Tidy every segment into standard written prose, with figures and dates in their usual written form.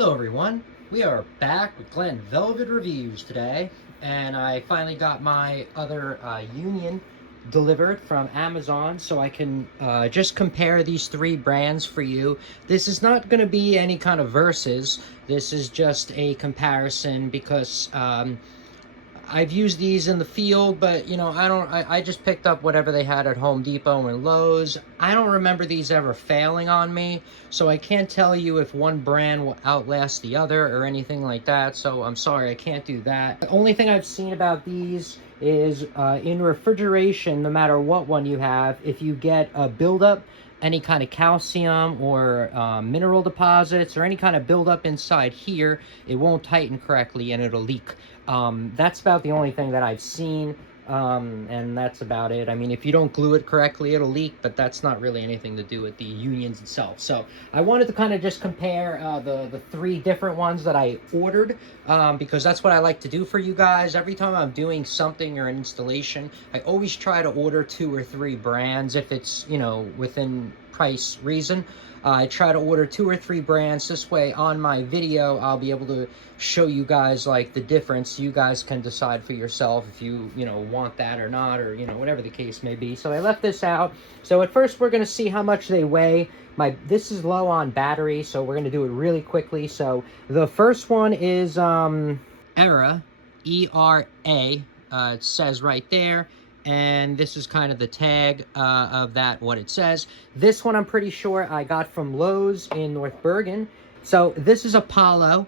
Hello everyone, we are back with Glen Velvet Reviews today, and I finally got my other Union delivered from Amazon, so I can just compare these three brands for you. This is not going to be any kind of versus, this is just a comparison because I've used these in the field, but you know, I just picked up whatever they had at Home Depot and Lowe's. I don't remember these ever failing on me, so I can't tell you if one brand will outlast the other or anything like that, so I'm sorry, I can't do that. The only thing I've seen about these is in refrigeration, no matter what one you have, if you get a buildup, any kind of calcium or mineral deposits or any kind of buildup inside here, it won't tighten correctly and it'll leak. That's about the only thing that I've seen, and that's about it. I mean, if you don't glue it correctly, it'll leak, but that's not really anything to do with the Unions itself. So I wanted to kind of just compare the three different ones that I ordered, because that's what I like to do for you guys. Every time I'm doing something or an installation, I always try to order 2 or 3 brands if it's, you know, within price reason. I try to order 2 or 3 brands. This way on my video I'll be able to show you guys like the difference. You guys can decide for yourself if you know, want that or not, or you know, whatever the case may be. So I left this out. So at first we're going to see how much they weigh. This is low on battery, so we're going to do it really quickly. So the first one is ERA, E-R-A, it says right there. And this is kind of the tag of that, what it says. This one I'm pretty sure I got from Lowe's in North Bergen. So this is Apollo.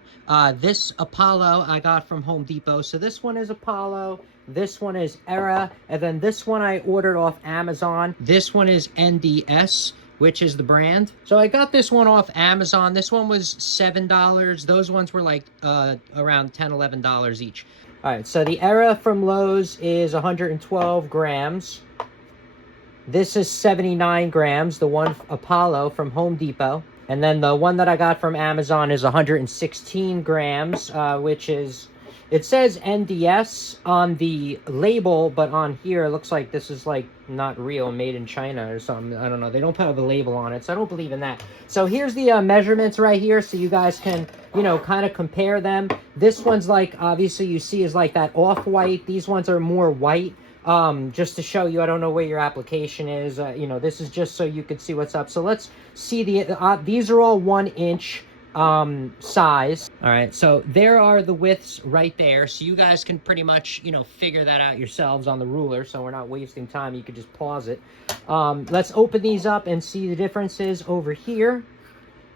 This Apollo I got from Home Depot. So this one is Apollo. This one is ERA. And then this one I ordered off Amazon. This one is NDS, which is the brand. So I got this one off Amazon. This one was $7. Those ones were like around $10, $11 each. All right, so the ERA from Lowe's is 112 grams. This is 79 grams, the one Apollo from Home Depot. And then the one that I got from Amazon is 116 grams, which is, it says NDS on the label, but on here it looks like this is like not real, made in China or something. I don't know. They don't put the label on it, so I don't believe in that. So here's the measurements right here, so you guys can, you know, kind of compare them. This one's like, obviously you see is like that off-white. These ones are more white. Just to show you, I don't know where your application is. You know, this is just so you can see what's up. So let's see these are all 1 inch size. All right, so there are the widths right there, so you guys can pretty much, you know, figure that out yourselves on the ruler, so we're not wasting time. You could just pause it. Let's open these up and see the differences over here.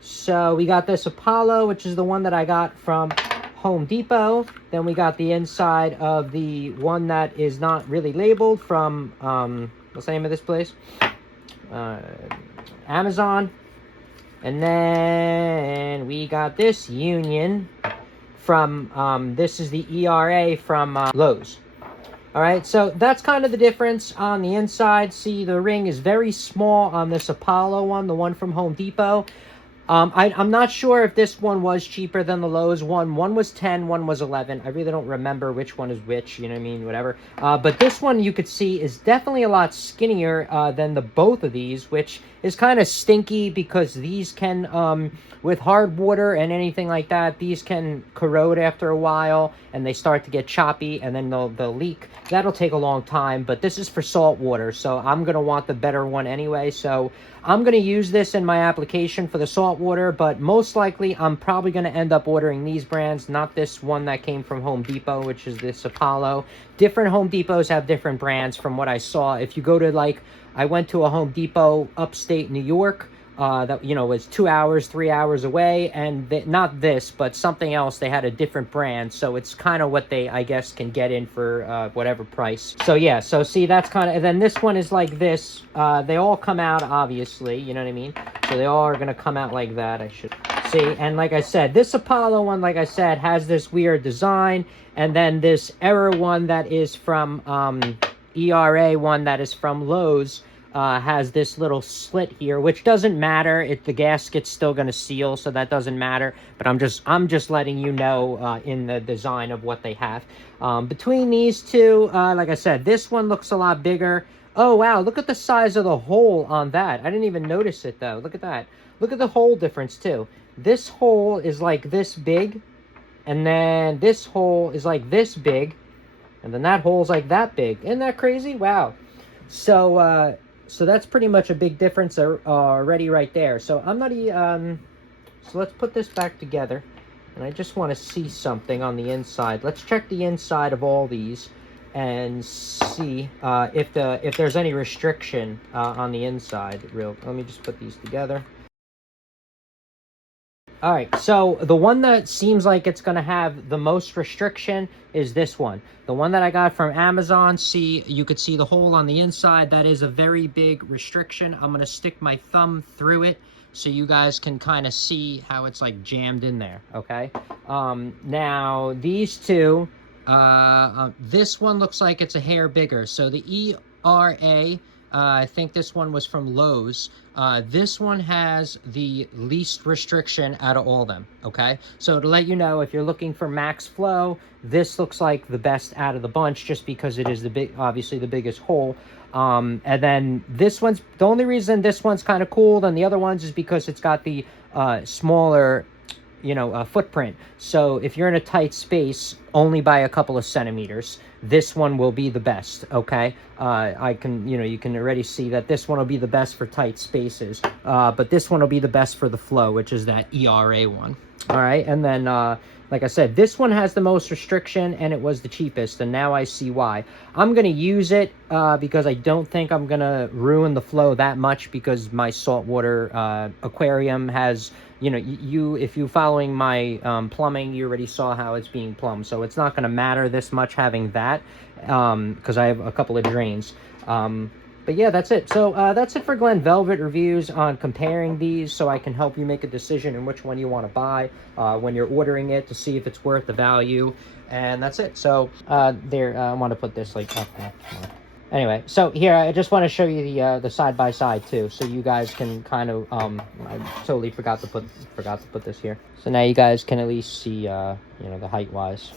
So we got this Apollo, which is the one that I got from Home Depot. Then we got the inside of the one that is not really labeled from what's the name of this place, Amazon. And then we got this Union from, this is the ERA from Lowe's. All right, so that's kind of the difference on the inside. See, the ring is very small on this Apollo one, the one from Home Depot. I'm not sure if this one was cheaper than the Lowe's one. One was 10, one was 11. I really don't remember which one is which, you know what I mean, whatever. But this one you could see is definitely a lot skinnier than the both of these, which is kind of stinky because these can, with hard water and anything like that, these can corrode after a while and they start to get choppy and then they'll leak. That'll take a long time, but this is for salt water, so I'm going to want the better one anyway. So I'm going to use this in my application for the salt water, but most likely I'm probably going to end up ordering these brands, not this one that came from Home Depot, which is this Apollo. Different Home Depots have different brands from what I saw. If you go to, like, I went to a Home Depot upstate New York, that, you know, was 2 hours, 3 hours away, and not this, but something else. They had a different brand, so it's kind of what they, I guess, can get in for whatever price. So yeah, so see, that's kind of, and then this one is like this. They all come out, obviously, you know what I mean? So they all are going to come out like that, I should see. And like I said, this Apollo one, like I said, has this weird design, and then this ERA one that is from, ERA one that is from Lowe's, has this little slit here, which doesn't matter. The gasket's still going to seal, so that doesn't matter. But I'm just letting you know in the design of what they have. Between these two, like I said, this one looks a lot bigger. Oh, wow, look at the size of the hole on that. I didn't even notice it, though. Look at that. Look at the hole difference, too. this hole is like this big, and then this hole is like this big, and then that hole's like that big. Isn't that crazy? Wow. So so that's pretty much a big difference already right there. So I'm not so let's put this back together, and I just want to see something on the inside. Let's check the inside of all these and see if there's any restriction on the inside. Let me just put these together. All right, so the one that seems like it's going to have the most restriction is this one. The one that I got from Amazon. See, you could see the hole on the inside. That is a very big restriction. I'm going to stick my thumb through it so you guys can kind of see how it's like jammed in there, okay? Now, these two, this one looks like it's a hair bigger. So the ERA, I think this one was from Lowe's. This one has the least restriction out of all of them, okay? So to let you know, if you're looking for max flow, this looks like the best out of the bunch just because it is obviously the biggest hole. And then this one's, the only reason this one's kind of cool than the other ones is because it's got the smaller, footprint. So if you're in a tight space, only by a couple of centimeters, this one will be the best, okay? I can, you can already see that this one will be the best for tight spaces, but this one will be the best for the flow, which is that ERA one. All right, and then, like I said, this one has the most restriction, and it was the cheapest, and now I see why. I'm going to use it because I don't think I'm going to ruin the flow that much because my saltwater aquarium has, if you're following my plumbing, you already saw how it's being plumbed, so it's not going to matter this much having that because I have a couple of drains. But yeah, that's it. So that's it for Glen Velvet reviews on comparing these, so I can help you make a decision in which one you want to buy when you're ordering it to see if it's worth the value. And that's it. So I want to put this like up there. Anyway, so here I just want to show you the side by side too, so you guys can kind of I totally forgot to put this here. So now you guys can at least see the height wise.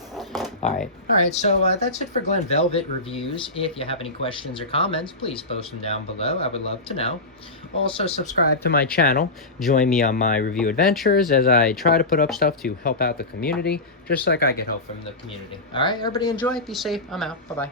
All right, so that's it for Glen Velvet reviews. If you have any questions or comments, please post them down below. I would love to know. Also, subscribe to my channel. Join me on my review adventures as I try to put up stuff to help out the community, just like I get help from the community. All right, everybody enjoy. Be safe. I'm out. Bye-bye.